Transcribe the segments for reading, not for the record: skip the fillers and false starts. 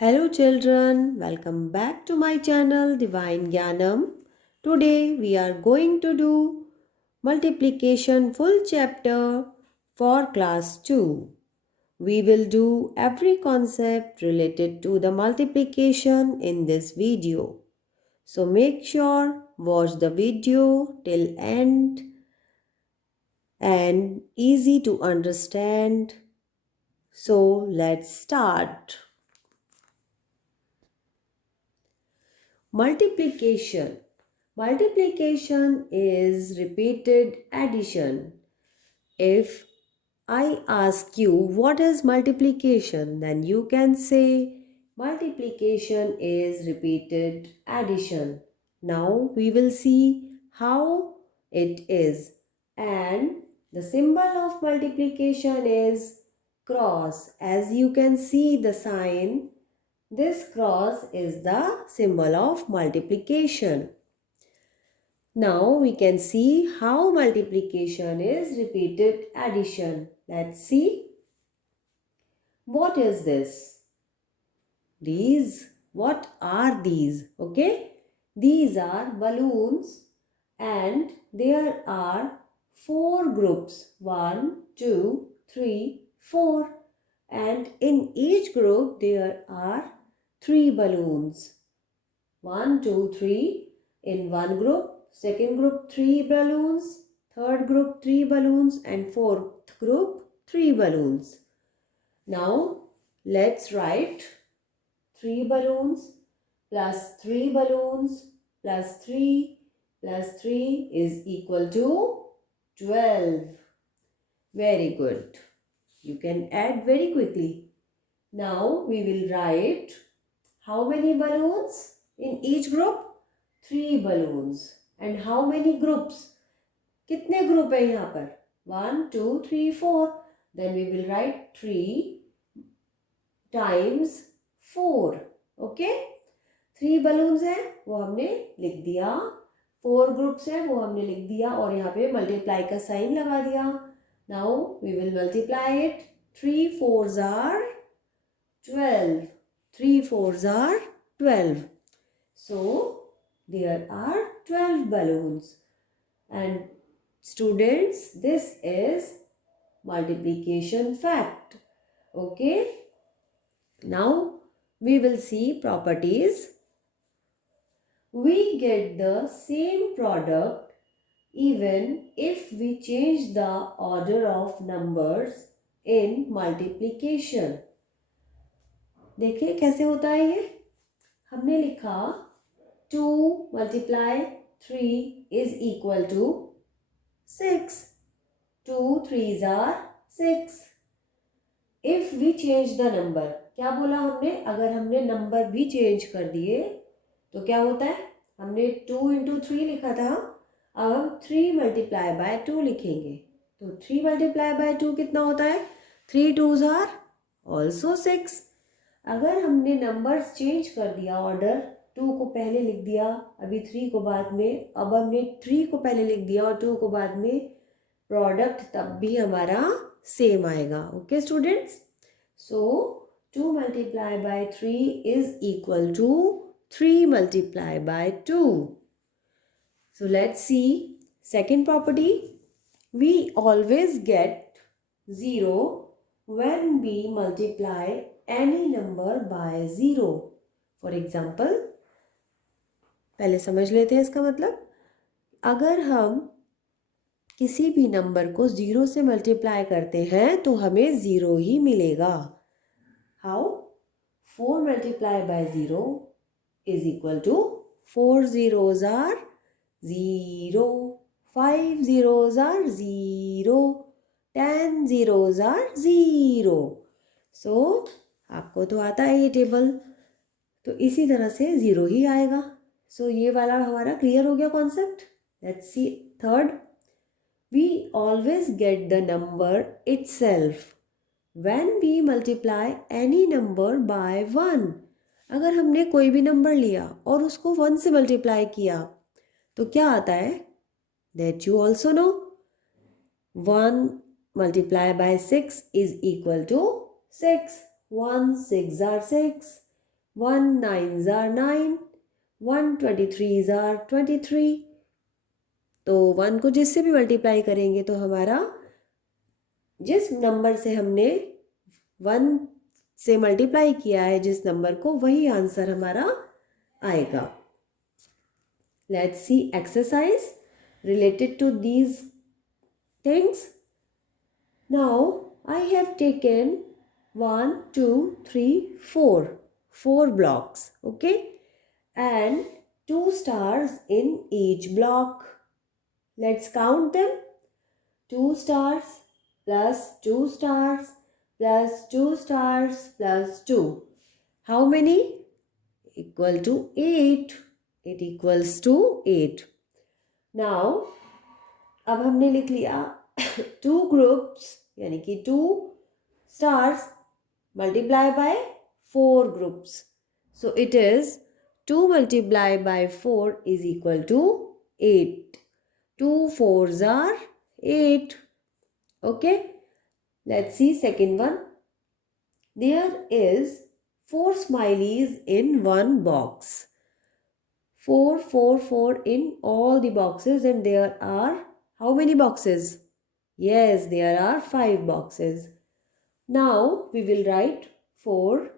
Hello children, welcome back to my channel Divine Gyanam. Today we are going to do multiplication full chapter for class 2. We will do every concept related to the multiplication in this video. So make sure watch the video till end and easy to understand. So let's start. Multiplication. Multiplication is repeated addition. If I ask you what is multiplication, then you can say multiplication is repeated addition. Now we will see how it is. And the symbol of multiplication is cross. As you can see the sign, this cross is the symbol of multiplication. Now we can see how multiplication is repeated addition. Let's see. What is this? What are these? Okay. These are balloons and there are four groups. 1, 2, 3, 4. And in each group there are 3 balloons. 1, 2, 3 in one group, second group 3 balloons, third group 3 balloons and fourth group 3 balloons. Now let's write 3 balloons plus 3 balloons plus 3 plus 3 is equal to 12. Very good. You can add very quickly. Now we will write how many balloons in each group? 3 balloons. And how many groups? कितने group है यहाँ पर? 1, 2, 3, 4. Then we will write 3 times 4. Okay? 3 balloons है वो हमने लिख दिया. 4 groups है वो हमने लिख दिया और यहाँ पे multiply का sign लगा दिया. Now we will multiply it. 3 4s are 12. 3 4s are 12. So there are 12 balloons. And students, this is multiplication fact. Okay. Now we will see properties. We get the same product even if we change the order of numbers in multiplication. देखिए कैसे होता है ये. हमने लिखा 2 multiply 3 is equal to 6. 2 3s are 6. If we change the number, क्या बोला हमने? अगर हमने नंबर भी चेंज कर दिए तो क्या होता है? हमने 2 into 3 लिखा था, अब हम 3 multiply by 2 लिखेंगे. तो 3 multiply by 2 कितना होता है? 3 2s are also 6. अगर हमने नंबर्स चेंज कर दिया, ऑर्डर 2 को पहले लिख दिया, अभी 3 को बाद में, अब हमने 3 को पहले लिख दिया और 2 को बाद में, प्रोडक्ट तब भी हमारा सेम आएगा. Okay students. So 2 multiply by 3 is equal to 3 multiply by 2. So let's see second property. We always get 0 when we multiply any number by 0. For example, पहले समझ लेते हैं इसका मतलब. अगर हम किसी भी नंबर को 0 से मल्टीप्लाई करते हैं तो हमें 0 ही मिलेगा. How? 4 multiplied by 0 is equal to 4 zeros are 0, 5 zeros are 0, 10 zeros are 0. So आपको तो आता है ये टेबल, तो इसी तरह से 0 ही आएगा. सो ये वाला हमारा क्लियर हो गया concept. Let's see third. We always get the number itself when we multiply any number by 1. अगर हमने कोई भी नंबर लिया और उसको 1 से मल्टीप्लाई किया तो क्या आता है? That you also know. 1 multiplied by 6 is equal to 6. 1 6 are 6. 1 9s are 9, 1 23s are 23। तो 1 को जिससे भी मल्टीप्लाई करेंगे तो हमारा जिस नंबर से हमने 1 से मल्टीप्लाई किया है जिस नंबर को, वही आंसर हमारा आएगा। Let's see exercise related to these things. Now I have taken 1 2 3 4 blocks, okay, and 2 stars in each block. Let's count them. 2 stars plus 2 stars plus 2 stars plus 2. How many? Equal to 8. It equals to 8. Now अब हमने लिख लिया 2 groups यानी कि 2 stars multiply by 4 groups. So it is 2 multiplied by 4 is equal to 8. 2 4s are 8. Okay. Let's see second one. There is 4 smileys in one box. 4 4 4 in all the boxes, and there are how many boxes? Yes, there are 5 boxes. Now we will write 4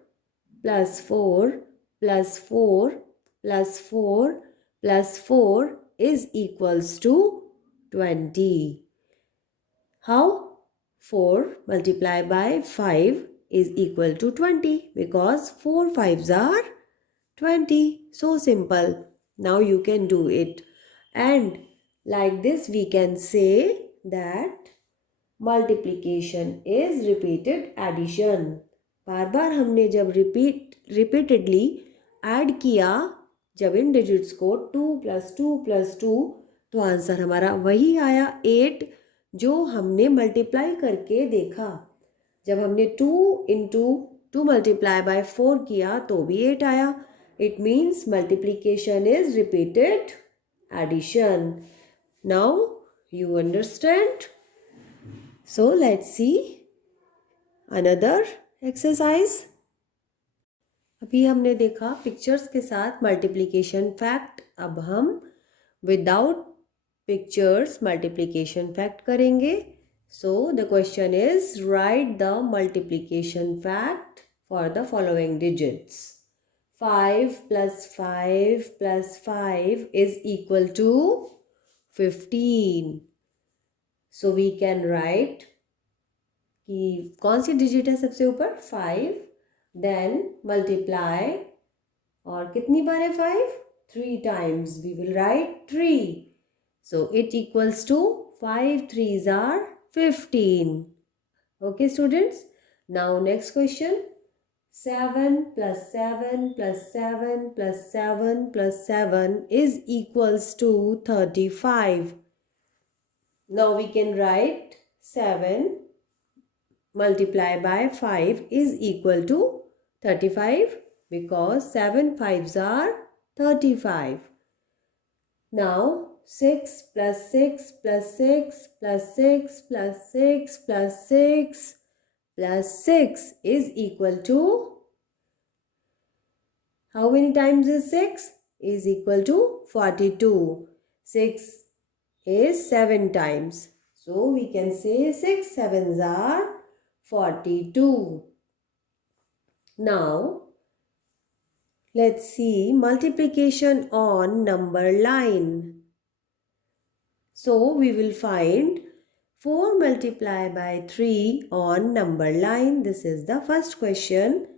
plus 4 plus 4 plus 4 plus 4 is equals to 20. How? 4 multiplied by 5 is equal to 20 because 4 5s are 20. So simple. Now you can do it. And like this we can say that multiplication is repeated addition. बार बार हमने जब repeatedly add किया जब इन digits को 2 plus 2 plus 2 तो answer हमारा वही आया 8 जो हमने मल्टीप्लाई करके देखा। जब हमने 2 into 2 multiply by 4 किया तो भी 8 आया। It means multiplication is repeated addition. Now you understand? So let's see another exercise. अभी हमने देखा पिक्चर्स के साथ मल्टीप्लिकेशन फैक्ट। अब हम विदाउट पिक्चर्स मल्टीप्लिकेशन फैक्ट करेंगे। So the question is write the multiplication fact for the following digits. 5 plus 5 plus 5 is equal to 15. So we can write कि कौन सी डिजिट है सबसे ऊपर 5, then multiply और कितनी बार है 5? 3 times. We will write 3. So it equals to 5 3s are 15. Okay students. Now next question. 7 plus 7 plus 7 plus 7 plus 7 is equals to 35. Now we can write 7 multiplied by 5 is equal to 35 because 7 5s are 35. Now 6 plus 6 plus 6 plus 6 plus 6 plus 6 plus 6 is equal to how many times is 6? Is equal to 42. 6 is 7 times. So we can say 6 7s are 42. Now let's see multiplication on number line. So we will find 4 multiplied by 3 on number line. This is the first question.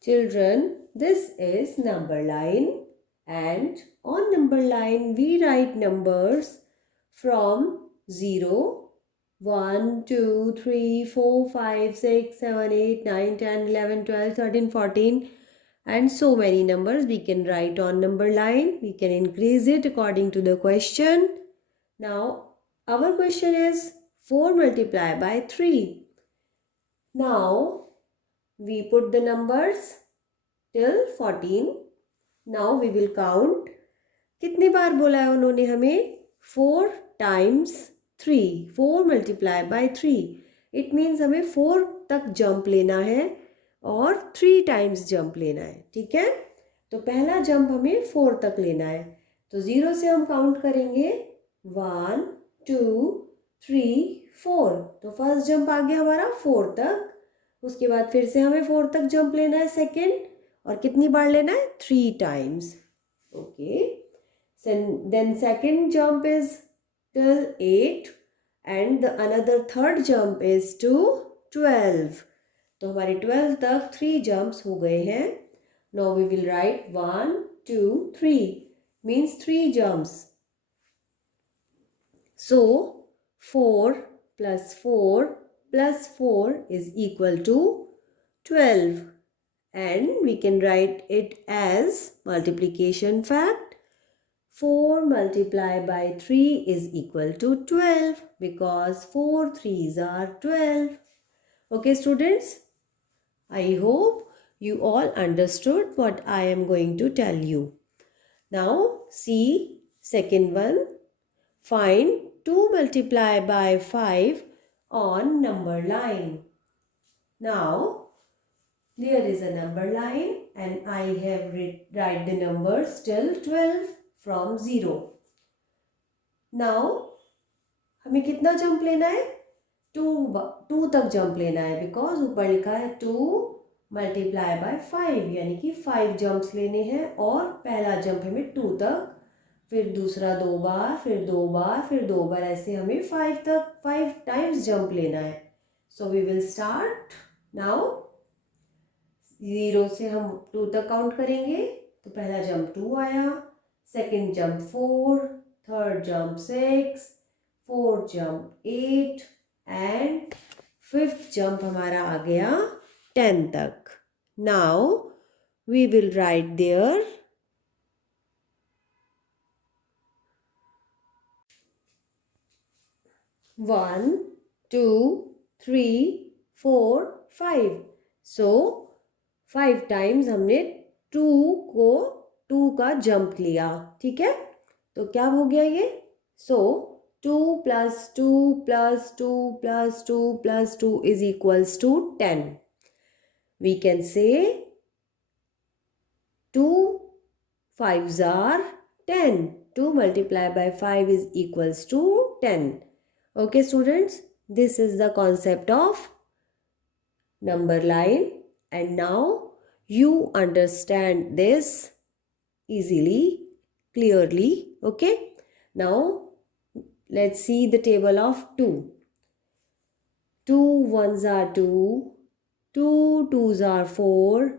Children, this is number line, and on number line we write numbers from 0, 1, 2, 3, 4, 5, 6, 7, 8, 9, 10, 11, 12, 13, 14 and so many numbers we can write on number line. We can increase it according to the question. Now our question is 4 multiplied by 3. Now we put the numbers till 14. Now we will count. कितनी बार बोला है उन्होंने हमें 4 times 3. 4 multiplied by 3. It means हमें 4 तक jump लेना है और 3 टाइम्स जंप लेना है, ठीक है। तो पहला जंप हमें 4 तक लेना है, तो 0 से हम काउंट करेंगे 1 2 3 4। तो फर्स्ट जंप आ गया हमारा 4 तक। उसके बाद फिर से हमें 4 तक जंप लेना है सेकेंड, और कितनी बार लेना है? 3 times. Okay, then second jump is till 8 and the another third jump is to 12। तो हमारे 12 तक 3 jumps हो गए हैं। Now we will write 1 2 3 means 3 jumps। So 4 plus 4 plus 4 is equal to 12, and we can write it as multiplication fact. 4 multiplied by 3 is equal to 12 because 4 3s are 12. Okay students, I hope you all understood what I am going to tell you. Now see second one. Find 2 multiplied by 5 on number line. Now there is a number line and I have write the numbers till 12 from 0. Now हमें कितना jump लेना है? 2 तक jump लेना है, because ऊपर लिखा है 2 मल्टीप्लाई बाय 5, यानी कि 5 जंप्स लेने हैं। और पहला जंप हमें 2 तक, फिर दूसरा 2 बार, फिर 2 बार, फिर 2 बार, ऐसे हमें 5 टाइम्स जंप लेना है। So we will start now. 0 से हम 2 तक काउंट करेंगे, तो पहला जंप 2 आया, second jump 4, third jump 6, fourth jump 8 and fifth jump हमारा आ गया 10 तक। Now we will write there 1 2 3 4 5। So 5 times हमने 2 का जंप लिया, ठीक है। तो क्या हो गया ये? सो 2 plus 2 plus 2 plus 2 plus 2 is equals to 10. We can say 2 5s are 10. 2 multiplied by 5 is equals to 10. Okay students, this is the concept of number line, and now you understand this easily, clearly. Okay, now let's see the table of 2. 2 1s are 2, 2 2s are 4,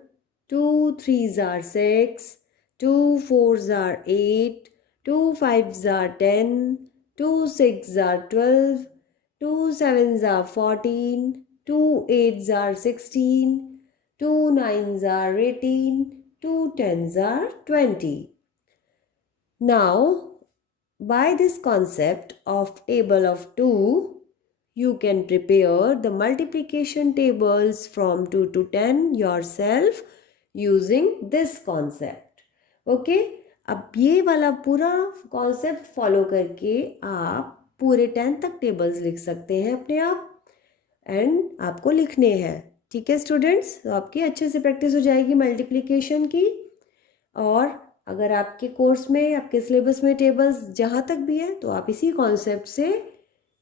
2 3s are 6, 2 4s are 8, 2 5s are 10, 2 6s are 12, 2 7s are 14, 2 8s are 16, 2 9s are 18, 2 10s are 20. Now, by this concept of table of 2, you can prepare the multiplication tables from 2 to 10 yourself using this concept. Okay, अब ये वाला पूरा concept follow करके आप पूरे 10 तक tables लिख सकते हैं अपने आप, एंड आपको लिखने हैं, ठीक है स्टूडेंट्स। तो आपकी अच्छे से प्रैक्टिस हो जाएगी मल्टीप्लिकेशन की। और अगर आपके कोर्स में, आपके सिलेबस में टेबल्स जहाँ तक भी है, तो आप इसी कॉन्सेप्ट से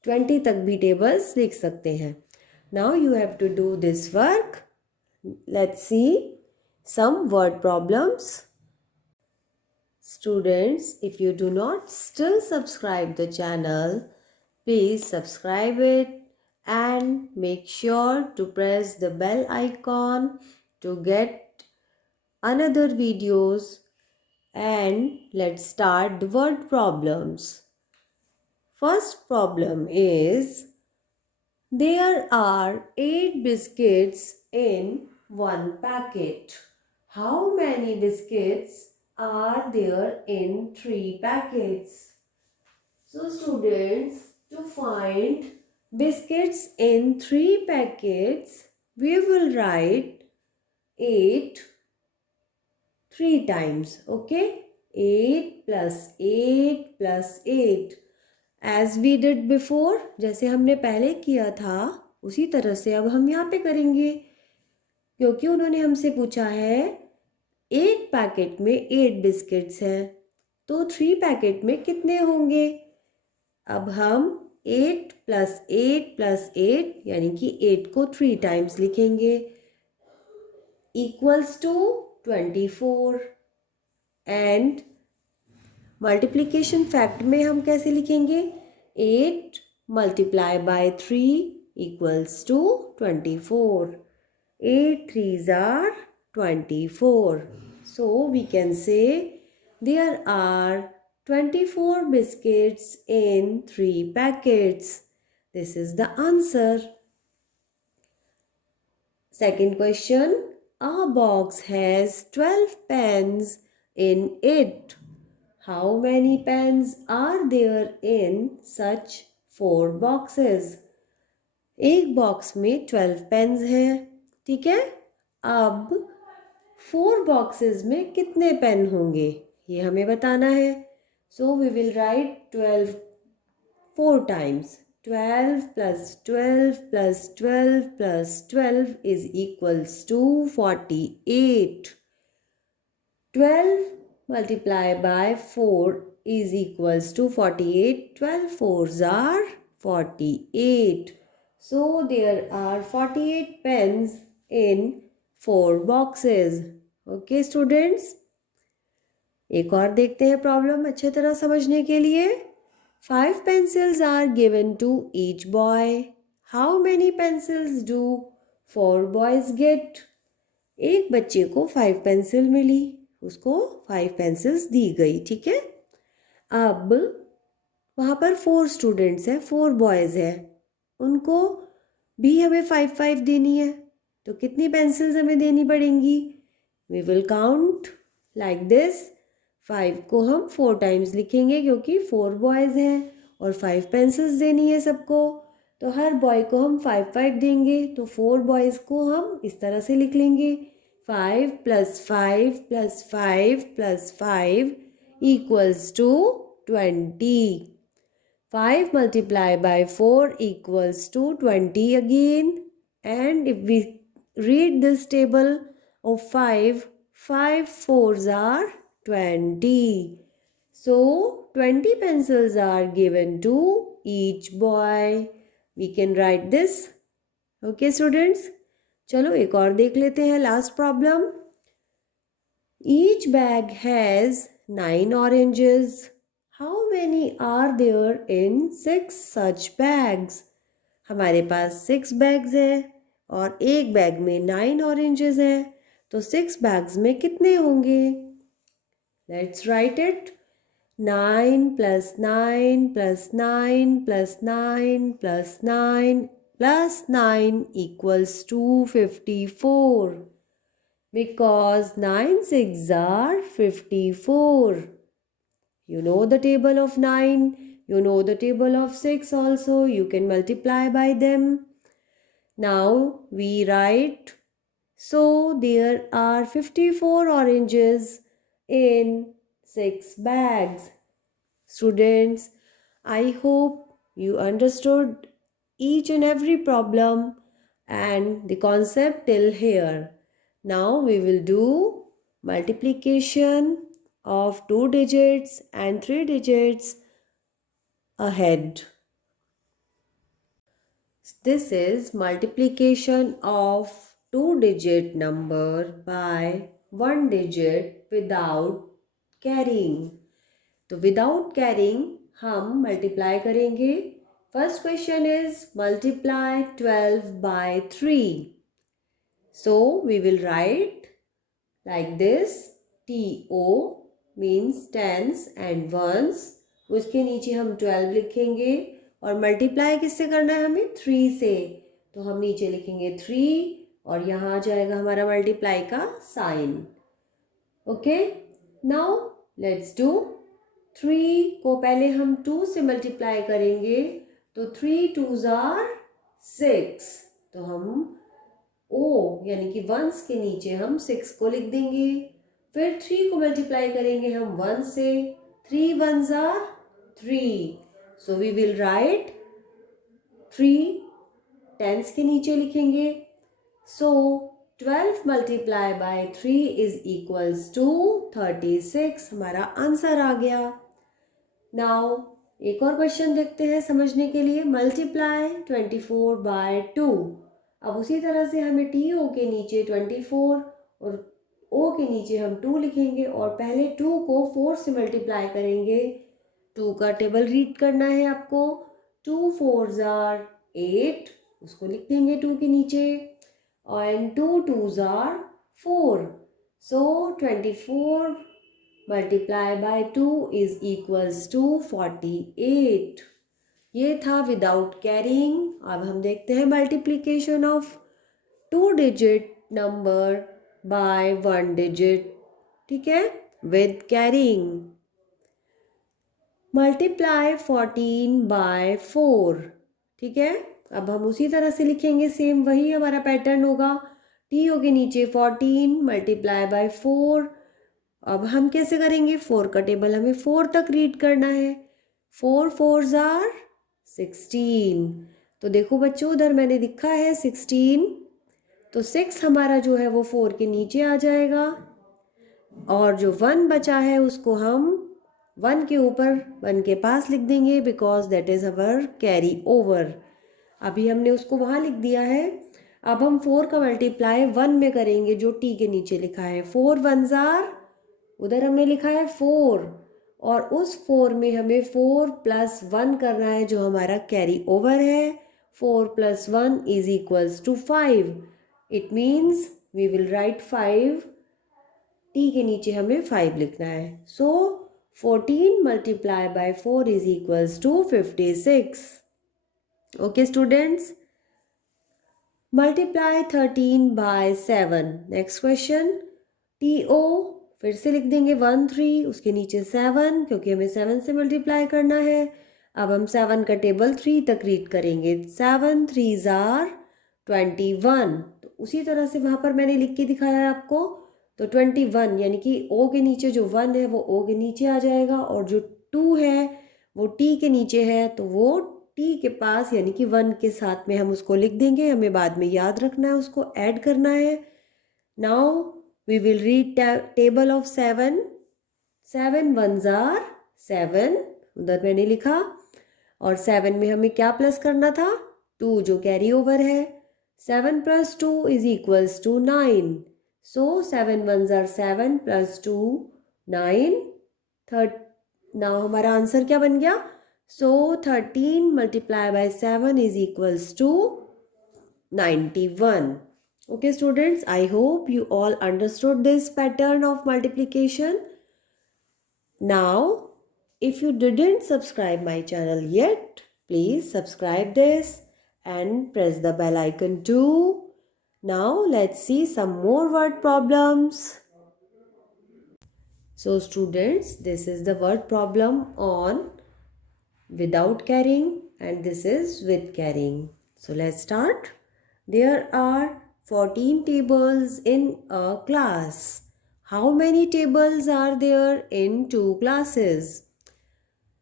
20 तक भी टेबल्स लिख सकते हैं। Now you have to do this work. Let's see some word problems. Students, if you do not still subscribe the channel, please subscribe it and make sure to press the bell icon to get another videos. And let's start the word problems. First problem is, there are 8 biscuits in one packet. How many biscuits are there in 3 packets? So students, to find biscuits in 3 packets, we will write 8 3 times. Okay, 8 plus 8 plus 8, as we did before. जैसे हमने पहले किया था उसी तरह से अब हम यहाँ पे करेंगे। क्योंकि उन्होंने हमसे पूछा है एक पैकेट में 8 बिस्किट्स हैं, तो 3 पैकेट में कितने होंगे। अब हम 8 + 8 + 8 यानी कि 8 को 3 टाइम्स लिखेंगे equals to 24। And multiplication fact में हम कैसे लिखेंगे, 8 × 3 equals to 24। 8 3s are 24. So we can say there are 24 biscuits in 3 packets. This is the answer. Second question. A box has 12 pens in it. How many pens are there in such 4 boxes? एक box में 12 pens हैं, ठीक है। अब 4 boxes में कितने pen होंगे ये हमें बताना है। So we will write 12 4 times. 12 + 12 + 12 + 12 is equals to 48. 12 multiplied by 4 is equals to 48. 12 4s are 48. So there are 48 pens in 4 boxes. Okay students, एक और देखते हैं प्रॉब्लम अच्छे तरह समझने के लिए। 5 pencils are given to each boy. How many pencils do 4 boys get? एक बच्चे को 5 पेंसिल मिली, उसको 5 पेंसिल्स दी गई, ठीक है। अब वहाँ पर 4 स्टूडेंट्स हैं, 4 बॉयज़ हैं, उनको भी हमें 5 देनी है, तो कितनी पेंसिल्स हमें देनी पड़ेंगी। We will count like this. 5 को हम 4 टाइम्स लिखेंगे क्योंकि 4 बॉयज़ हैं और 5 पेंसिल्स देनी है सबको, तो हर बॉय को हम 5 देंगे। तो 4 बॉयज़ को हम इस तरह से लिख लेंगे 5 + 5 + 5 + 5 equals to 20. 5 multiplied by 4 equals to 20 again. And if we read this table of 5, 5 4s are 20. So 20 pencils are given to each boy. We can write this. Okay students, चलो एक और देख लेते हैं last problem. Each bag has 9 oranges. How many are there in 6 such bags? हमारे पास 6 bags हैं और एक बैग में 9 ऑरेंजेस हैं, तो 6 बैग्स में कितने होंगे। Let's write it. 9 + 9 + 9 + 9 + 9 + 9 equals to 54. Because 9 6s are 54. You know the table of 9. You know the table of 6 also. You can multiply by them. Now we write, so there are 54 oranges in 6 bags. Students, I hope you understood each and every problem and the concept till here. Now we will do multiplication of 2 digits and 3 digits ahead. This is multiplication of 2-digit number by 1 digit without carrying. तो without carrying हम multiply करेंगे। First question is multiply 12 by 3. So we will write like this. TO means tens and ones. उसके नीचे हम 12 लिखेंगे और multiply किससे करना है हमें, 3 से, तो हम नीचे लिखेंगे 3 और यहाँ आ जाएगा हमारा मल्टीप्लाई का sign. Okay, now let's do. 3 को पहले हम 2 से मल्टीप्लाई करेंगे, तो 3 2s are 6, तो हम ओ यानी कि वंस के नीचे हम 6 को लिख देंगे। फिर 3 को मल्टीप्लाई करेंगे हम 1 से, 3 1s are 3, so we will write 3 tens के नीचे लिखेंगे। So 12 multiply by 3 is equals to 36। हमारा आंसर आ गया। नाउ एक और क्वेश्चन देखते हैं समझने के लिए। Multiply 24 by 2। अब उसी तरह से हमें टी ओ के नीचे 24 और ओ के नीचे हम 2 लिखेंगे और पहले 2 को 4 से मल्टीप्लाई करेंगे। 2 का टेबल रीड करना है आपको। 2 4s are 8, उसको लिख देंगे 2 के नीचे, and 2 2s are 4. So 24 multiplied by 2 is equals to 48. ये था विदाउट कैरिंग। अब हम देखते हैं multiplication of 2 digit number by 1 digit, ठीक है, विद कैरिंग। मल्टीप्लाई 14 बाय 4, ठीक है। अब हम उसी तरह से लिखेंगे, सेम वही हमारा पैटर्न होगा। टी ओ के नीचे 14 मल्टीप्लाई बाय 4। अब हम कैसे करेंगे, 4 का टेबल हमें 4 तक रीड करना है। 4 4s are 16। तो देखो बच्चों, उधर मैंने लिखा है 16, तो 6 हमारा जो है वो 4 के नीचे आ जाएगा और जो 1 बचा है उसको हम 1 के ऊपर 1 के पास लिख देंगे, because that is our carry over. अभी हमने उसको वहाँ लिख दिया है। अब हम 4 का मल्टीप्लाई 1 में करेंगे जो टी के नीचे लिखा है। 4 1s are, उधर हमने लिखा है 4 और उस 4 में हमें 4 + 1 करना है जो हमारा कैरी ओवर है। 4 + 1 is equals to 5। It means we will write 5। T के नीचे हमें 5 लिखना है। सो 14 multiplied by 4 is equals to 56. Okay students, multiply 13 by 7. Next question, TO फिर से लिख देंगे 1 3, उसके नीचे 7 क्योंकि हमें 7 से मल्टीप्लाई करना है। अब हम 7 का टेबल 3 तक रीड करेंगे। 7 3s are 21। तो उसी तरह से वहाँ पर मैंने लिख के दिखाया है आपको। तो 21 यानी कि ओ के नीचे जो 1 है वो ओ के नीचे आ जाएगा और जो 2 है वो टी के नीचे है, तो वो टी के पास यानी कि 1 के साथ में हम उसको लिख देंगे। हमें बाद में याद रखना है, उसको ऐड करना है। Now we will read table of 7। 7 1s are 7, उधर मैंने लिखा, और 7 में हमें क्या प्लस करना था, 2 जो कैरी ओवर है। 7 + 2 is equals to 9। So 7 1s are 7 + 2 9। नाउ हमारा आंसर क्या बन गया। So 13 multiplied by 7 is equals to 91. Okay students, I hope you all understood this pattern of multiplication. Now if you didn't subscribe my channel yet, please subscribe this and press the bell icon too. Now let's see some more word problems. So students, this is the word problem on without carrying and this is with carrying. So let's start. There are 14 tables in a class. How many tables are there in 2 classes?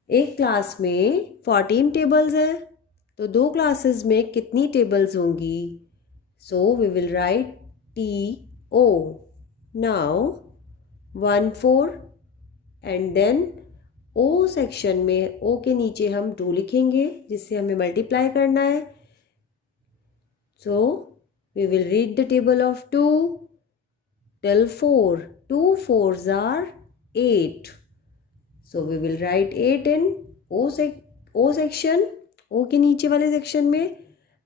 एक class में 14 tables हैं, तो 2 classes में कितनी tables होंगी? So we will write TO. Now 1 4 and then O section में O के नीचे हम 2 लिखेंगे जिससे हमें मल्टीप्लाई करना है। So we will read the table of 2 till 4. 2 4s are 8. So we will write 8 in O section, O के नीचे वाले सेक्शन में,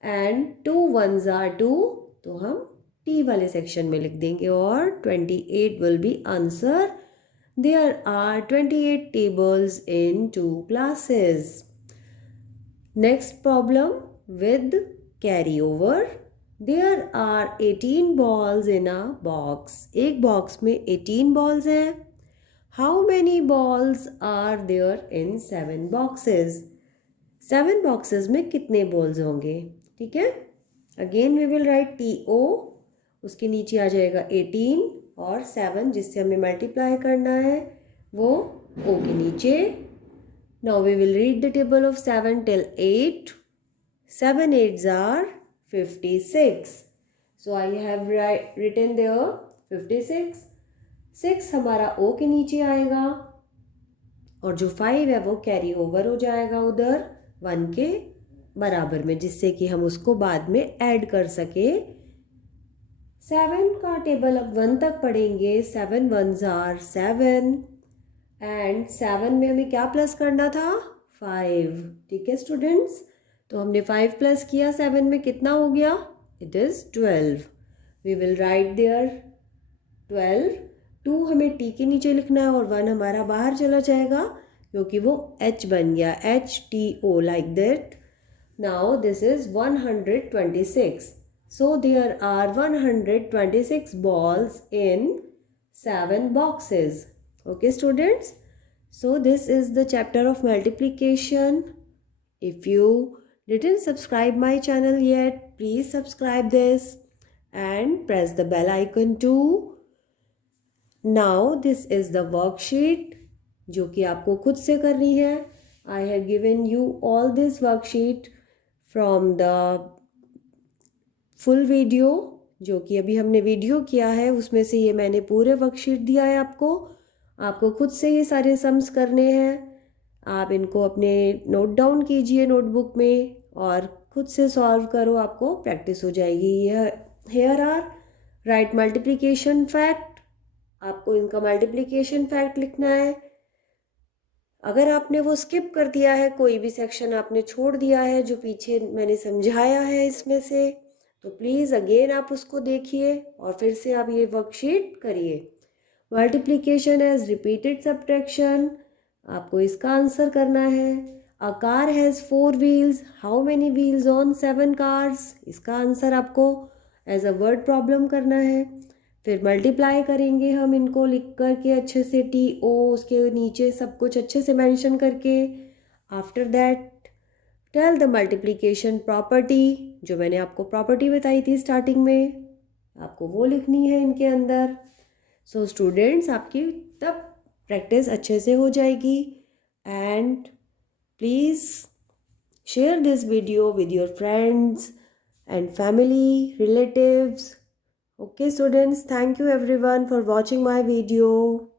एंड 2 1s are 2, तो हम टी वाले सेक्शन में लिख देंगे और 28 will be answer. There are 28 tables in 2 classes. Next problem with carryover. There are 18 balls in a box. एक बॉक्स में 18 balls हैं. How many balls are there in 7 boxes? 7 boxes में कितने balls होंगे? ठीक है, again we will write TO, उसके नीचे आ जाएगा 18 और 7 जिससे हमें मल्टीप्लाई करना है वो O के नीचे। Now we will read the table of 7 till 8. 7 8s are 56. So I have written there 56. 6 हमारा ओ के नीचे आएगा और जो 5 है वो कैरी ओवर हो जाएगा उधर 1 के बराबर में, जिससे कि हम उसको बाद में ऐड कर सके. 7 का टेबल अब 1 तक पढ़ेंगे. 7 1s are 7 एंड 7 में हमें क्या प्लस करना था? 5. ठीक है स्टूडेंट्स, तो हमने 5 प्लस किया 7 में, कितना हो गया? It is 12. We will write there 12. 2 हमें टी के नीचे लिखना है और 1 हमारा बाहर चला जाएगा क्योंकि वो एच बन गया. HTO like that. Now this is 126. So there are 126 balls in 7 boxes. Okay students, so this is the chapter of multiplication. If you didn't subscribe my channel yet, please subscribe this and press the bell icon too. Now this is the worksheet जो कि आपको खुद से करनी है. I have given you all this worksheet from the full video जो कि अभी हमने वीडियो किया है, उसमें से ये मैंने पूरे वर्कशीट दिया है आपको खुद से ये सारे सम्स करने हैं. आप इनको अपने नोट डाउन कीजिए नोटबुक में और खुद से सॉल्व करो, आपको प्रैक्टिस हो जाएगी. Here are right multiplication fact. आपको इनका मल्टीप्लिकेशन फैक्ट लिखना है. अगर आपने वो स्किप कर दिया है, कोई भी सेक्शन आपने छोड़ दिया है जो पीछे मैंने समझाया है इसमें से, तो प्लीज़ अगेन आप उसको देखिए और फिर से आप ये वर्कशीट करिए. मल्टीप्लिकेशन एज रिपीटेड सब्ट्रैक्शन, आपको इसका आंसर करना है. A car has 4 wheels, how many wheels on 7 cars, इसका आंसर आपको एज अ वर्ड प्रॉब्लम करना है. फिर मल्टीप्लाई करेंगे हम इनको लिख करके अच्छे से, TO उसके नीचे सब कुछ अच्छे से मेंशन करके. After that tell the multiplication property, जो मैंने आपको प्रॉपर्टी बताई थी स्टार्टिंग में, आपको वो लिखनी है इनके अंदर. सो स्टूडेंट्स, आपकी तब प्रैक्टिस अच्छे से हो जाएगी. And please share this video with your friends and family, relatives. Okay students, thank you everyone for watching my video.